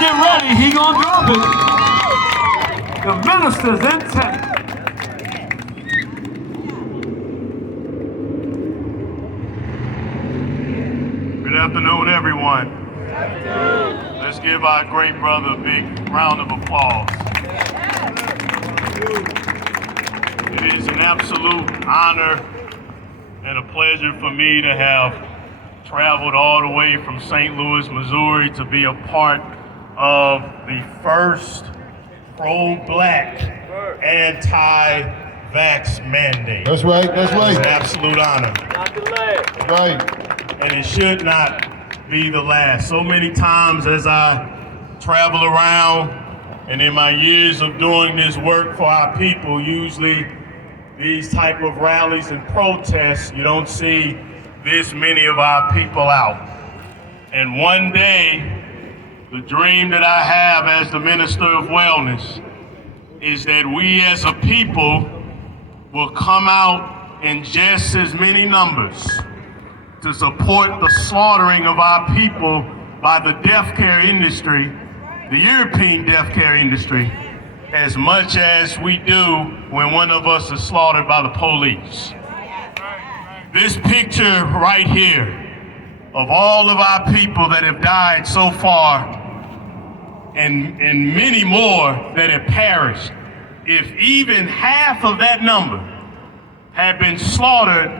get ready, he gonna drop it. The minister's in town. Good afternoon, everyone. Let's give our great brother a big round of applause. It is an absolute honor and a pleasure for me to have traveled all the way from St. Louis, Missouri to be a part of the first pro-black anti-vax mandate. That's right, that's right. It's an absolute honor. Right. And it should not be the last. So many times as I travel around and in my years of doing this work for our people, usually these type of rallies and protests, you don't see this many of our people out. And one day, the dream that I have as the Minister of Wellness is that we as a people will come out in just as many numbers to support the slaughtering of our people by the death care industry, the European death care industry, as much as we do when one of us is slaughtered by the police. This picture right here of all of our people that have died so far and many more that have perished, if even half of that number had been slaughtered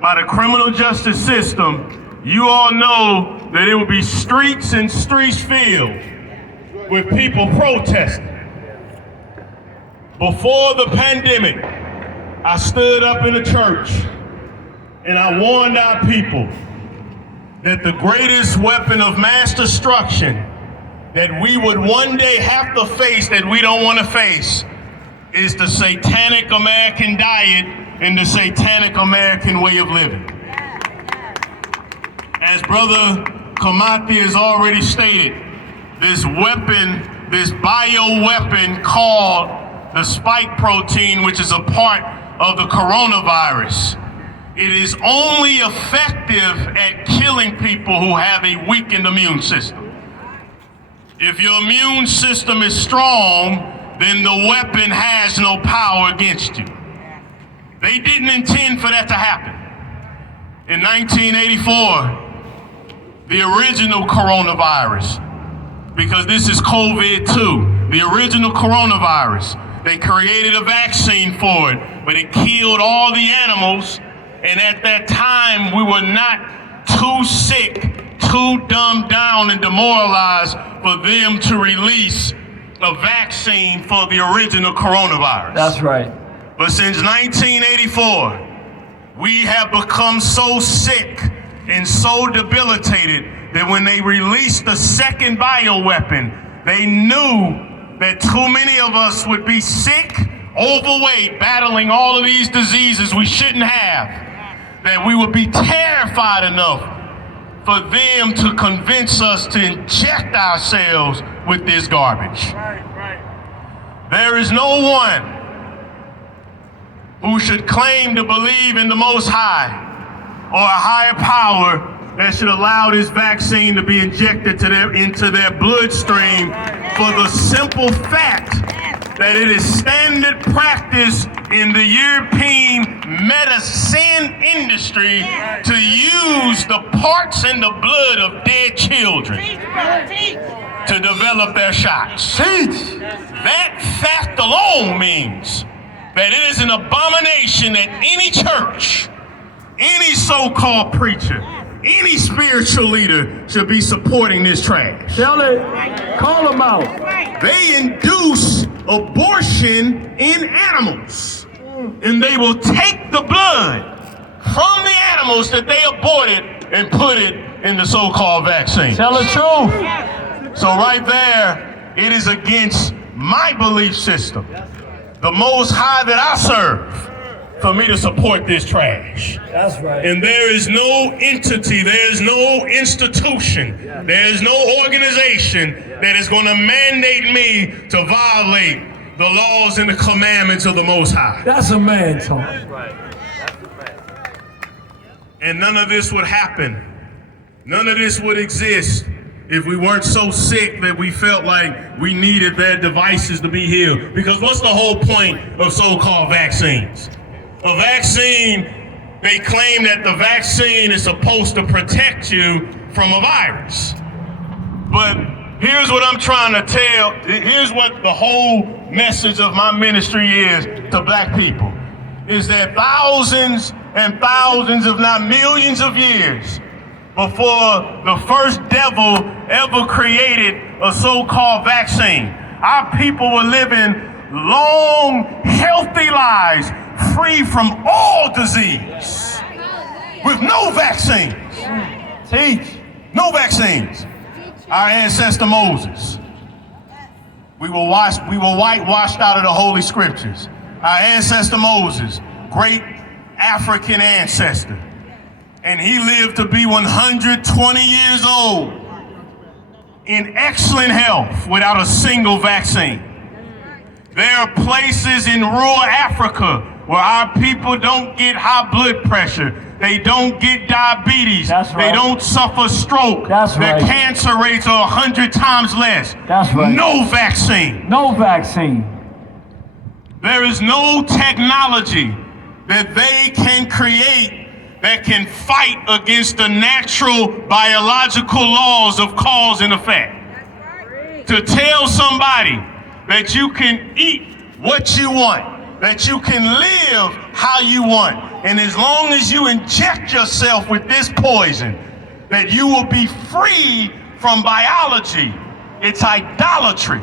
by the criminal justice system, you all know that it would be streets and streets filled with people protesting. Before the pandemic, I stood up in a church and I warned our people that the greatest weapon of mass destruction that we would one day have to face, that we don't want to face, is the satanic American diet and the satanic American way of living. As Brother Kamati has already stated, this weapon, this bioweapon called the spike protein, which is a part of the coronavirus, it is only effective at killing people who have a weakened immune system. If your immune system is strong, then the weapon has no power against you. They didn't intend for that to happen. In 1984, the original coronavirus, because this is COVID-2, the original coronavirus, they created a vaccine for it, but it killed all the animals, and at that time, we were not too sick, too dumbed down and demoralized for them to release a vaccine for the original coronavirus. That's right. But since 1984, we have become so sick and so debilitated that when they released the second bioweapon, they knew that too many of us would be sick, overweight, battling all of these diseases we shouldn't have, that we would be terrified enough for them to convince us to inject ourselves with this garbage. There is no one who should claim to believe in the Most High or a higher power that should allow this vaccine to be injected into their bloodstream for the simple fact that it is standard practice in the European medicine industry to use the parts in the blood of dead children to develop their shots. That fact alone means that it is an abomination that any church, any so-called preacher, any spiritual leader should be supporting this trash. Tell it. Call them out. They induce abortion in animals, and they will take the blood from the animals that they aborted and put it in the so-called vaccine. Tell the truth. So right there, it is against my belief system, the Most High that I serve, for me to support this trash. That's right. And there is no entity, there is no institution, there is no organization that is going to mandate me to violate the laws and the commandments of the Most High. That's a man talk. And none of this would happen. None of this would exist if we weren't so sick that we felt like we needed their devices to be healed. Because what's the whole point of so-called vaccines? A vaccine, they claim that the vaccine is supposed to protect you from a virus. But here's what I'm trying to tell, here's what the whole message of my ministry is to black people, is that thousands and thousands, if not millions of years before the first devil ever created a so-called vaccine, our people were living long, healthy lives free from all disease with no vaccines. Teach. No vaccines. Our ancestor Moses. We were whitewashed out of the Holy Scriptures. Our ancestor Moses, great African ancestor. And he lived to be 120 years old in excellent health without a single vaccine. There are places in rural Africa where our people don't get high blood pressure. They don't get diabetes. That's right. They don't suffer stroke. That's Their right. cancer rates are 100 times less. That's right. No vaccine. No vaccine. There is no technology that they can create that can fight against the natural biological laws of cause and effect. To tell somebody that you can eat what you want, that you can live how you want, and as long as you inject yourself with this poison, that you will be free from biology. It's idolatry.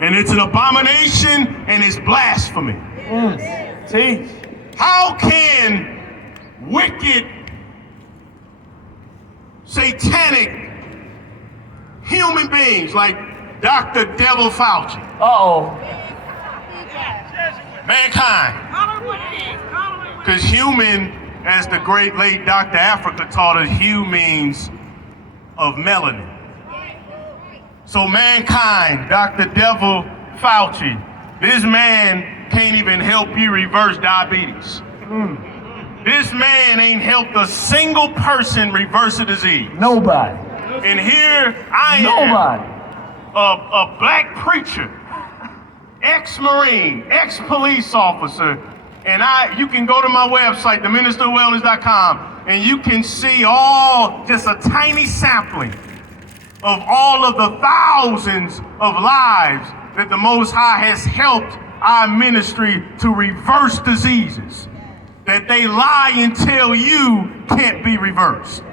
And it's an abomination and it's blasphemy. Teach. How can wicked, satanic human beings like Dr. Devil Fauci, Uh-oh. mankind, because human, as the great late Dr. Africa taught us, hue means of melanin. So mankind, Dr. Devil Fauci, this man can't even help you reverse diabetes. This man ain't helped a single person reverse a disease. Nobody. And here I am, Nobody. a black preacher, ex-Marine, ex-police officer, and you can go to my website, theministerofwellness.com, and you can see just a tiny sampling of all of the thousands of lives that the Most High has helped our ministry to reverse diseases that they lie and tell you can't be reversed.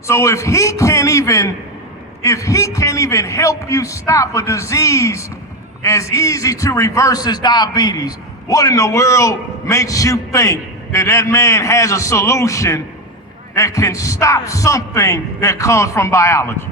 So if he can't even help you stop a disease as easy to reverse as diabetes, what in the world makes you think that man has a solution that can stop something that comes from biology?